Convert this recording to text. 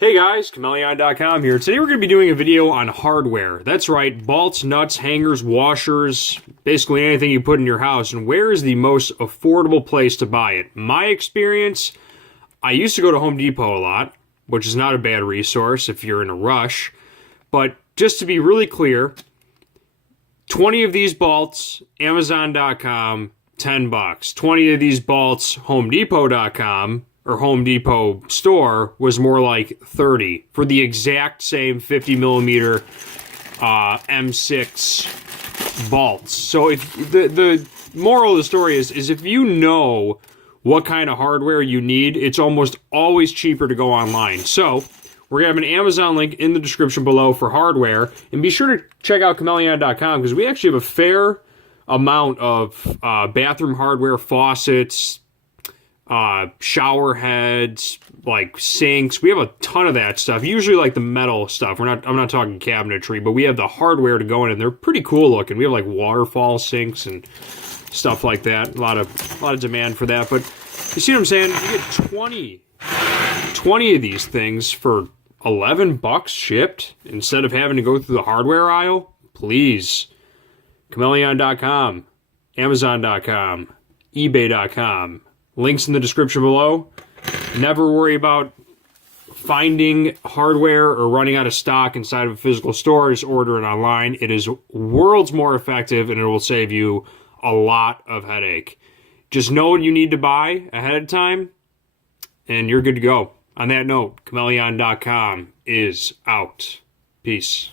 Hey guys, Chmelaeon.com here. Today we're going to be doing a video on hardware. That's right, bolts, nuts, hangers, washers, basically anything you put in your house, and where is the most affordable place to buy it. My experience, I used to go to Home Depot a lot, which is not a bad resource if you're in a rush, but just to be really clear, 20 of these bolts, Amazon.com, $10. 20 of these bolts, HomeDepot.com, or Home Depot store was more like 30 for the exact same 50 millimeter M6 bolts. So if the moral of the story is if you know what kind of hardware you need, it's almost always cheaper to go online. So we're going to have an Amazon link in the description below for hardware, and be sure to check out Chmelaeon.com because we actually have a fair amount of bathroom hardware, faucets, shower heads, like sinks. We have a ton of that stuff. Usually like the metal stuff. I'm not talking cabinetry, but we have the hardware to go in, and they're pretty cool looking. We have like waterfall sinks and stuff like that. A lot of demand for that. But you see what I'm saying? You get 20 of these things for $11 shipped instead of having to go through the hardware aisle. Please. Chmelaeon.com, Amazon.com, eBay.com. Links in the description below. Never worry about finding hardware or running out of stock inside of a physical store. Just order it online. It is worlds more effective, and it will save you a lot of headache. Just know what you need to buy ahead of time, and you're good to go. On that note, Chmelaeon.com is out. Peace.